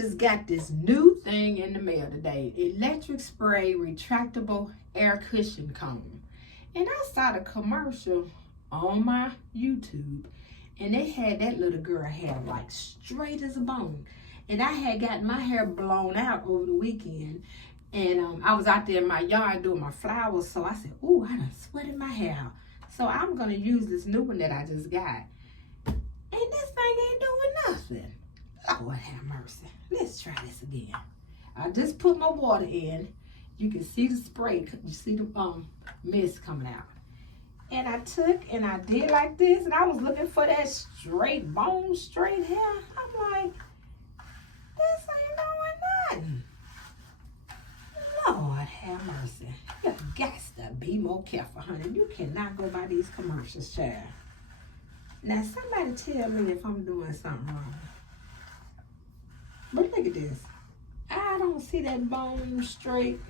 just got this new thing in the mail today. Electric spray retractable air cushion comb. And I saw the commercial on my YouTube. And they had that little girl hair like straight as a bone. And I had gotten my hair blown out over the weekend. And I was out there in my yard doing my flowers. So I said, ooh, I done sweated my hair out. So I'm going to use this new one that I just got. And this thing ain't doing nothing. Lord have mercy. Let's try this again. I just put my water in. You can see the spray. You see the mist coming out. And I took and I did like this. And I was looking for that straight bone, straight hair. I'm like, this ain't doing nothing. Lord have mercy. You got to be more careful, honey. You cannot go by these commercials, child. Now, somebody tell me if I'm doing something wrong. But look at this. I don't see that bone straight.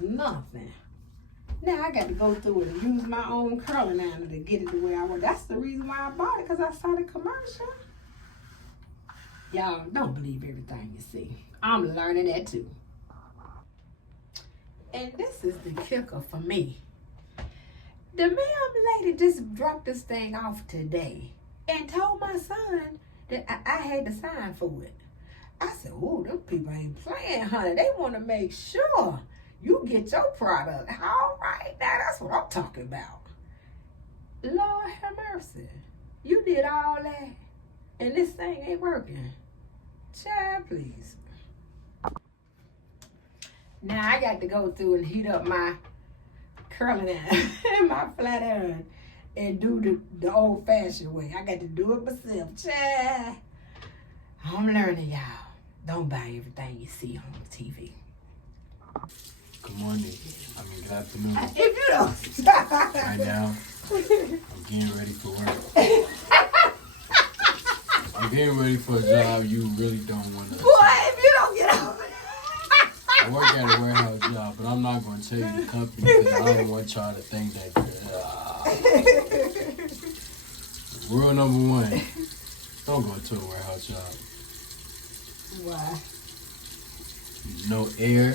Nothing. Now, I got to go through it and use my own curling iron to get it the way I want. That's the reason why I bought it, because I saw the commercial. Y'all, don't believe everything you see. I'm learning that too. And this is the kicker for me. The mail lady just dropped this thing off today and told my son that I had to sign for it. I said, oh, them people ain't playing, honey. They want to make sure you get your product. All right, now that's what I'm talking about. Lord have mercy. You did all that, and this thing ain't working. Child, please. Now I got to go through and heat up my curling iron and my flat iron and do the old-fashioned way. I got to do it myself. Child, I'm learning, y'all. Don't buy everything you see on TV. Good morning. Good afternoon. If you don't Right now, I'm getting ready for work. I'm getting ready for a job you really don't want to. Boy, if you don't get out. I work at a warehouse job, but I'm not going to tell you the company because I don't want y'all to think that. Rule number one, don't go to a warehouse job. Why? No air,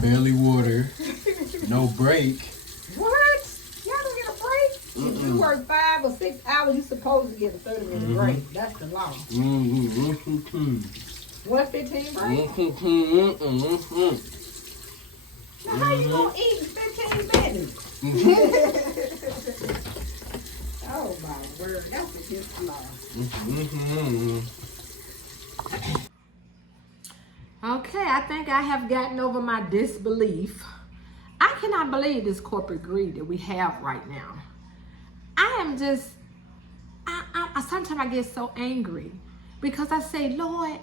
barely water, no break. What? Y'all don't get a break? If you work 5 or 6 hours, you're supposed to get a 30-minute break. That's the law. 1:15 break? Now how you gonna eat in 15 minutes? Oh my word, that's against the law. Okay, I think I have gotten over my disbelief. I cannot believe this corporate greed that we have right now. I am just, sometimes I get so angry because I say, Lord,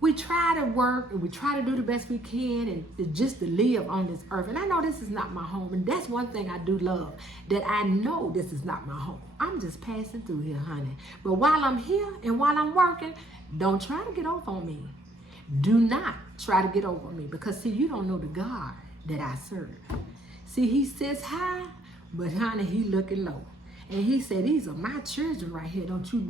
we try to work and we try to do the best we can and just to live on this earth. And I know this is not my home. And that's one thing I do love, that I know this is not my home. I'm just passing through here, honey. But while I'm here and while I'm working, don't try to get over on me. Do not try to get over me because, see, you don't know the God that I serve. See, he sits high, but, honey, he looking low. And he said, these are my children right here. Don't you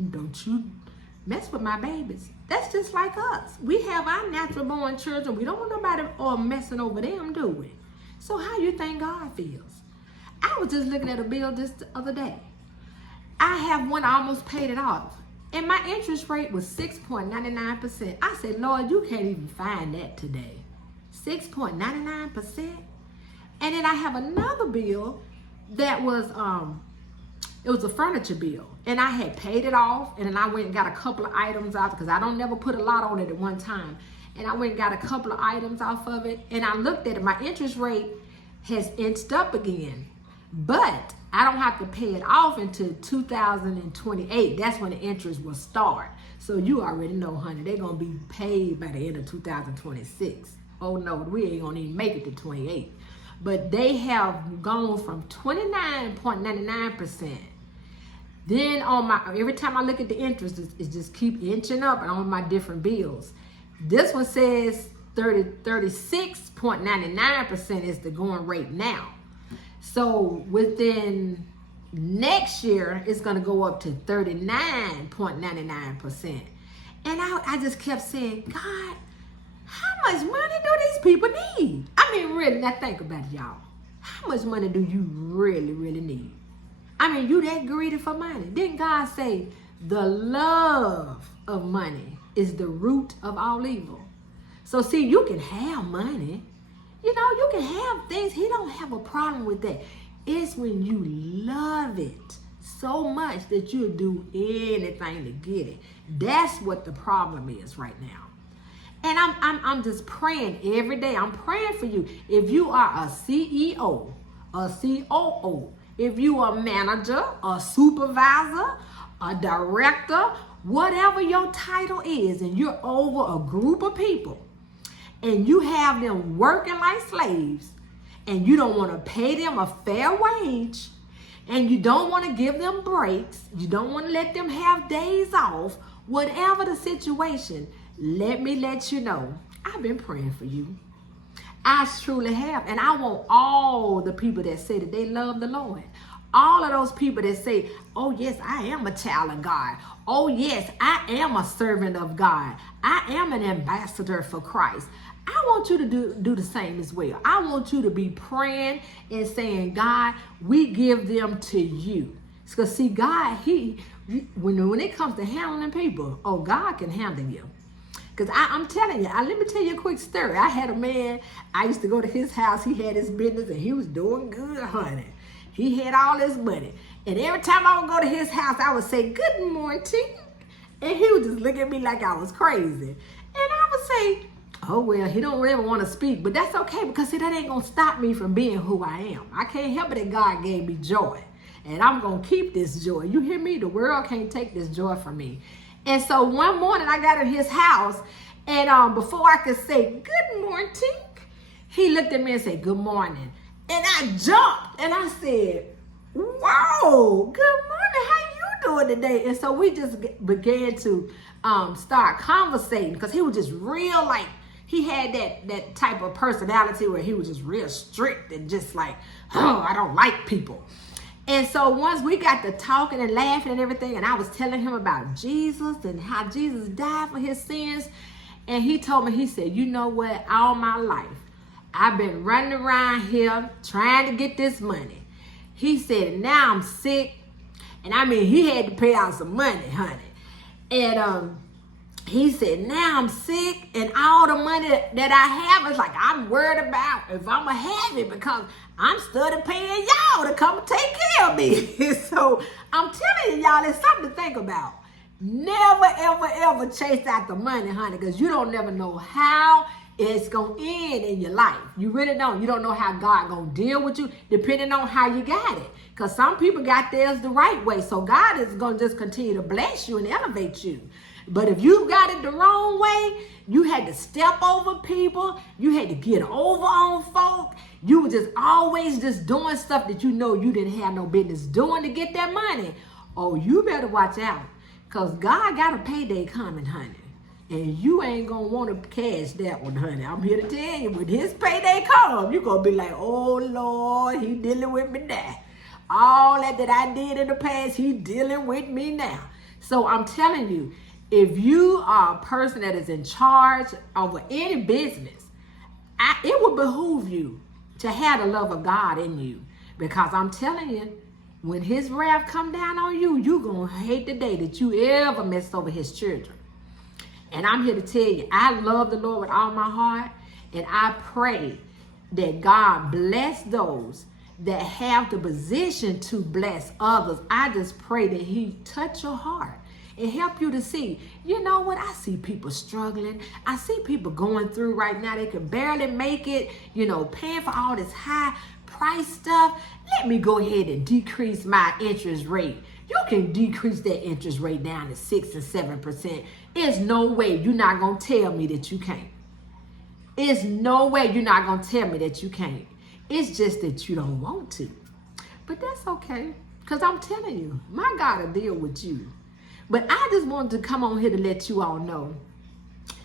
mess with my babies. That's just like us. We have our natural born children. We don't want nobody messing over them, do we? So how you think God feels? I was just looking at a bill just the other day. I have one, I almost paid it off. And my interest rate was 6.99%. I said, Lord, you can't even find that today. 6.99%. And then I have another bill that was, it was a furniture bill. And I had paid it off. And then I went and got a couple of items out because I don't never put a lot on it at one time. And I went and got a couple of items off of it. And I looked at it. My interest rate has inched up again. But I don't have to pay it off until 2028. That's when the interest will start. So you already know, honey, they're going to be paid by the end of 2026. Oh, no, we ain't going to even make it to 28. But they have gone from 29.99%. Then on my, every time I look at the interest, it just keep inching up on my different bills. This one says 36.99% is the going rate now. So within next year, it's going to go up to 39.99%. And I just kept saying, God, how much money do these people need? I mean, really, now think about it, y'all. How much money do you really, really need? I mean, you that greedy for money. Didn't God say the love of money is the root of all evil? So see, you can have money. You know, you can have things. He don't have a problem with that. It's when you love it so much that you'll do anything to get it. That's what the problem is right now. And I'm just praying every day. I'm praying for you. If you are a CEO, a COO, if you are a manager, a supervisor, a director, whatever your title is, and you're over a group of people, and you have them working like slaves, and you don't want to pay them a fair wage, and you don't want to give them breaks, you don't want to let them have days off, whatever the situation, let me let you know, I've been praying for you. I truly have. And I want all the people that say that they love the Lord. All of those people that say, oh yes, I am a child of God. Oh yes, I am a servant of God. I am an ambassador for Christ. I want you to do the same as well. I want you to be praying and saying, God, we give them to you. Because see, God, when it comes to handling people, oh, God can handle you. Because I'm telling you, let me tell you a quick story. I had a man, I used to go to his house. He had his business and he was doing good, honey. He had all this money. And every time I would go to his house, I would say, good morning. And he would just look at me like I was crazy. And I would say, oh, well, he don't ever want to speak. But that's okay, because see, that ain't going to stop me from being who I am. I can't help it that God gave me joy. And I'm going to keep this joy. You hear me? The world can't take this joy from me. And so one morning I got in his house, and before I could say, good morning, he looked at me and said, good morning. And I jumped and I said, whoa, good morning. How you doing today? And so we just began to start conversating, because he was just real, like, he had that type of personality where he was just real strict and just like, oh, I don't like people. And so once we got to talking and laughing and everything, and I was telling him about Jesus and how Jesus died for his sins, and he told me, he said, you know what, all my life, I've been running around here trying to get this money. He said, now I'm sick. And I mean, he had to pay out some money, honey. And he said, now I'm sick, and all the money that I have is like, I'm worried about if I'm going to have it, because I'm studying paying y'all to come and take care of me. So I'm telling you, y'all, it's something to think about. Never, ever, ever chase out the money, honey, because you don't never know how it's going to end in your life. You really don't. You don't know how God going to deal with you, depending on how you got it. Because some people got theirs the right way. So God is going to just continue to bless you and elevate you. But if you got it the wrong way, you had to step over people. You had to get over on folk. You were just always just doing stuff that you know you didn't have no business doing to get that money. Oh, you better watch out, because God got a payday coming, honey. And you ain't going to want to cash that one, honey. I'm here to tell you, when his payday comes, you're going to be like, oh, Lord, he dealing with me now. All that I did in the past, he dealing with me now. So I'm telling you, if you are a person that is in charge over any business, it will behoove you to have the love of God in you. Because I'm telling you, when his wrath come down on you, you're going to hate the day that you ever messed over his children. And I'm here to tell you, I love the Lord with all my heart. And I pray that God bless those that have the position to bless others. I just pray that he touch your heart and help you to see, you know what, I see people struggling. I see people going through right now. They can barely make it, paying for all this high price stuff. Let me go ahead and decrease my interest rate. You can decrease that interest rate down to 6 and 7%. There's no way you're not going to tell me that you can't. There's no way you're not going to tell me that you can't. It's just that you don't want to. But that's okay, because I'm telling you, my God will deal with you. But I just wanted to come on here to let you all know,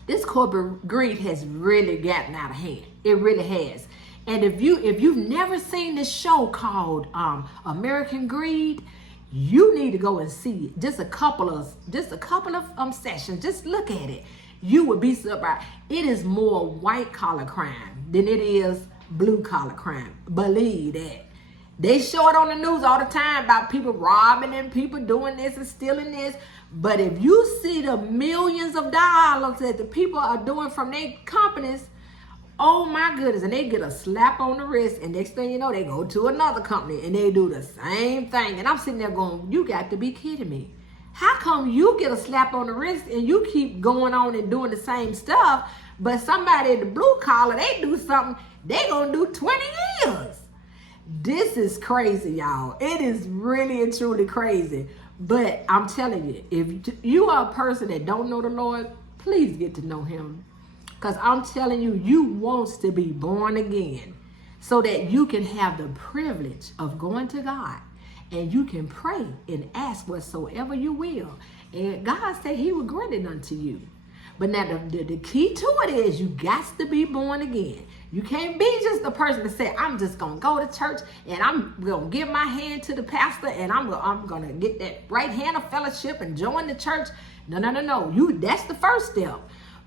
this corporate greed has really gotten out of hand. It really has. And if you've never seen this show called American Greed, You need to go and see just a couple of sessions. Just look at it. You would be surprised. It is more white collar crime than it is blue collar crime. Believe that. They show it on the news all the time about people robbing and people doing this and stealing this. But if you see the millions of dollars that the people are doing from their companies, oh my goodness, and they get a slap on the wrist, and next thing you know, they go to another company and they do the same thing. And I'm sitting there going, you got to be kidding me. How come you get a slap on the wrist and you keep going on and doing the same stuff, but somebody at the blue collar, they do something, they gonna do 20 years? This is crazy, y'all. It is really and truly crazy. But I'm telling you, if you are a person that don't know the Lord, please get to know him. Because I'm telling you, you want to be born again so that you can have the privilege of going to God and you can pray and ask whatsoever you will. And God said he will grant it unto you. But now the key to it is you got to be born again. You can't be just the person that say, I'm just going to go to church and I'm going to give my hand to the pastor and I'm going to get that right hand of fellowship and join the church. No. That's the first step.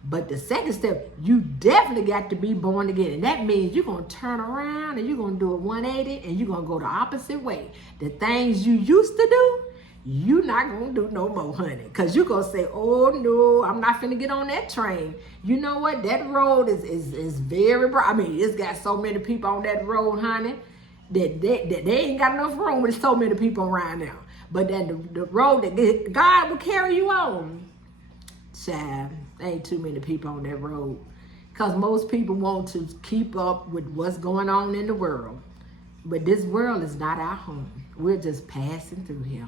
But the second step, you definitely got to be born again. And that means you're going to turn around and you're going to do a 180 and you're going to go the opposite way. The things you used to do, you're not going to do no more, honey. Because you're going to say, oh, no, I'm not finna get on that train. You know what? That road is very broad. I mean, it's got so many people on that road, honey, that they ain't got enough room with so many people around now. But then the road that God will carry you on, child, ain't too many people on that road. Because most people want to keep up with what's going on in the world. But this world is not our home. We're just passing through here.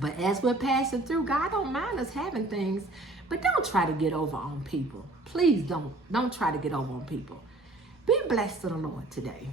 But as we're passing through, God don't mind us having things. But don't try to get over on people. Please don't try to get over on people. Be blessed to the Lord today.